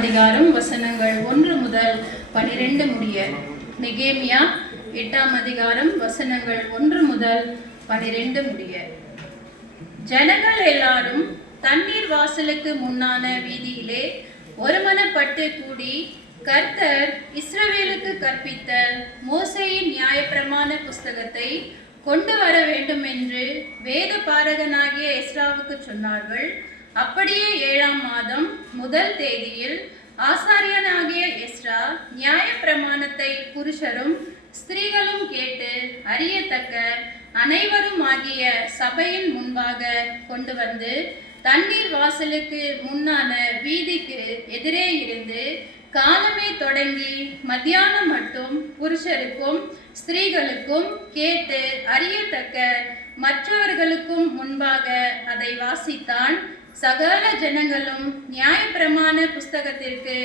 அதிகாரம் வசனங்கள் 1 முதல் 12 முடிய. நெகேமியா 8ஆம் அதிகாரம் வசனங்கள் 1 முதல் 12 முடிய. ஜனங்கள் எல்லாரும் தண்ணீர் வாசலுக்கு முன்னான வீதியிலே ஒருமனப்பட்டு கூடி கர்த்தர் இஸ்ரவேலுக்கு கற்பித்த மோசேயின் நியாயப்பிரமாண புஸ்தகத்தை கொண்டு வர வேண்டும் என்று வேத பாரகனாகிய எஸ்ராவுக்கு சொன்னார்கள். அப்படியே 7ஆம் மாதம் 1 தேதியில் ஆசாரியனாகிய எஸ்ரா நியாயப்பிரமாணத்தை புருஷரும் ஸ்திரீகளும் கேட்டு அறியத்தக்க அனைவரும் ஆகிய சபையின் முன்பாக கொண்டு வந்து தண்ணீர் வாசலுக்கு முன்னான வீதிக்கு எதிரே இருந்து காலமே தொடங்கி மத்தியானம் மட்டும் புருஷருக்கும் ஸ்திரீகளுக்கும் கேட்டு அறியத்தக்க மற்றவர்களுக்கும் முன்பாக அதை வாசித்தான். சகல ஜனங்களும் நியாயப்பிரமாண புஸ்தகத்திற்கு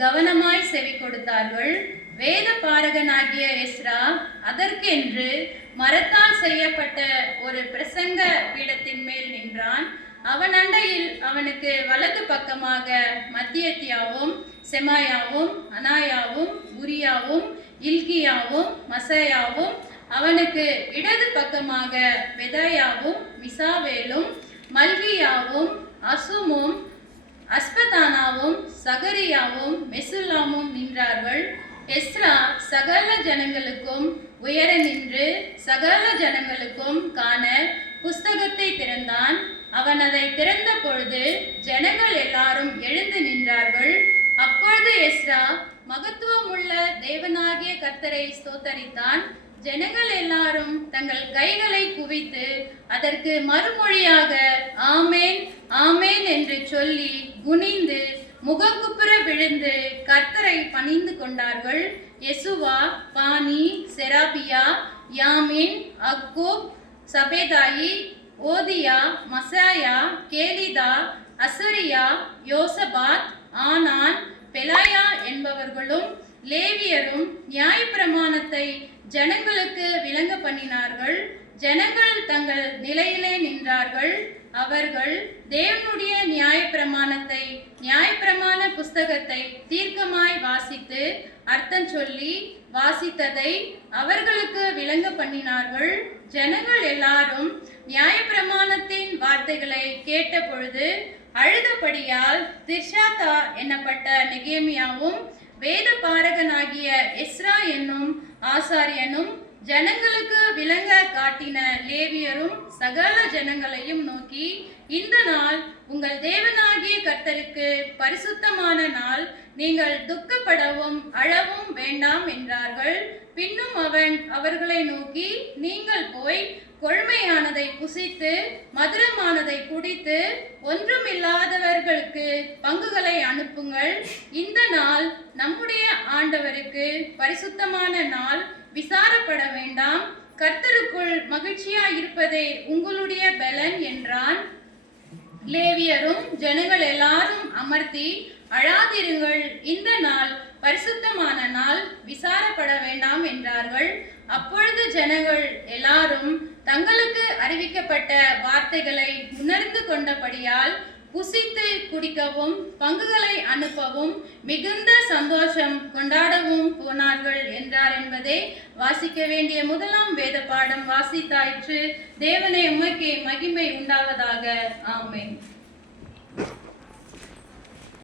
கவனமாய் செவி கொடுத்தார்கள். வேத பாரகனாகிய எஸ்ரா அதற்கென்று மரத்தால் செய்யப்பட்ட ஒரு பிரசங்க பீடத்தின் மேல் நின்றான். அவன் அண்டையில் அவனுக்கு வலது பக்கமாக மத்தியத்தியாவும் செமாயாவும் அனாயாவும் உரியாவும் இல்கியாவும் மசையாவும், அவனுக்கு இடது பக்கமாக பெதாயாவும் மிசாவேலும் மல்கியாவும் அசுமும் அஸ்பதானாவும் சகரியாவும் மெசுல்லாமும் நின்றார்கள். எஸ்ரா சகல ஜனங்களுக்கும் உயர நின்று சகல ஜனங்களுக்கும் காண புஸ்தகத்தை திறந்தான். அவன் அதை திறந்த பொழுது ஜனங்கள் எல்லாரும் எழுந்து நின்றார்கள். அப்பொழுது எஸ்ரா மகத்துவமுள்ள தேவனாகிய கர்த்தரை ஸ்தோத்தரித்தான். ஜனங்கள் எல்லாரும் தங்கள் கைகளை குவித்து அதற்கு மறுமொழியாக ஆமேன் ஆமேன் என்று சொல்லி குனிந்து முகங்குப்புற விழுந்து கர்த்தரை பணிந்து கொண்டார்கள். யெசுவா, பானி, செராபியா, யாமின், அக்கூப், சபேதாயி, ஓதியா, மசாயா, கேலிதா, அசரியா, யோசபாத், ஆனான், பெலாயா என்பவர்களும் லேவியரும் நியாயப்பிரமாணத்தை ஜனங்களுக்கு விளங்க பண்ணினார்கள். ஜனங்கள் தங்கள் நிலையிலே நின்றார்கள். அவர்கள் தேவனுடைய நியாயப்பிரமாணத்தை நியாயப்பிரமாண புஸ்தகத்தை தீர்க்கமாய் வாசித்து அர்த்தம் சொல்லி வாசித்ததை அவர்களுக்கு விளங்க பண்ணினார்கள். ஜனங்கள் எல்லாரும் நியாயப்பிரமாணத்தின் வார்த்தைகளை கேட்ட பொழுது அழுதபடியால் திர்ஷாதா என்னப்பட்ட நெகேமியாவும் வேத பாரகனாகிய எஸ்ரா என்னும் ஆசாரியனும் ஜனங்களுக்கு விளங்க காட்டின லேவியரும் சகல ஜனங்களையும் நோக்கி, இந்த நாள் உங்கள் தேவனாகிய கர்த்தருக்கு பரிசுத்தமான நாள், நீங்கள் துக்கப்படவும் அழவும் வேண்டாம் என்றார்கள். பின்னும் அவன் அவர்களை நோக்கி, நீங்கள் போய் கொழுமையானதை புசித்து மதுரமானதை குடித்து ஒன்றுமில்லாதவர்களுக்கு பங்குகளை அனுப்புங்கள். இந்த நாள் நம்முடைய ஆண்டவருக்கு பரிசுத்தமான நாள், விசாரப்பட வேண்டாம். கர்த்தருக்குள் மகிழ்ச்சியா இருப்பதே உங்களுடைய பலன் என்றான். லேவியரும் ஜனங்கள் எல்லாரும் அமர்த்தி, அழாதிருங்கள், இந்த நாள் பரிசுத்தமான நாள், விசாரப்பட வேண்டாம் என்றார்கள். அப்பொழுது ஜனங்கள் எல்லாரும் தங்களுக்கு அறிவிக்கப்பட்ட வார்த்தைகளை உணர்ந்து கொண்டபடியால் புசித்து குடிக்கவும் பங்குகளை அனுப்பவும் மிகுந்த சந்தோஷம் கொண்டாடவும் போனார்கள் என்றார் என்பதை வாசிக்க வேண்டிய முதலாம் வேத பாடம் வாசித்தாயிற்று. தேவனே உமக்கே மகிமை உண்டாவதாக. ஆமென்.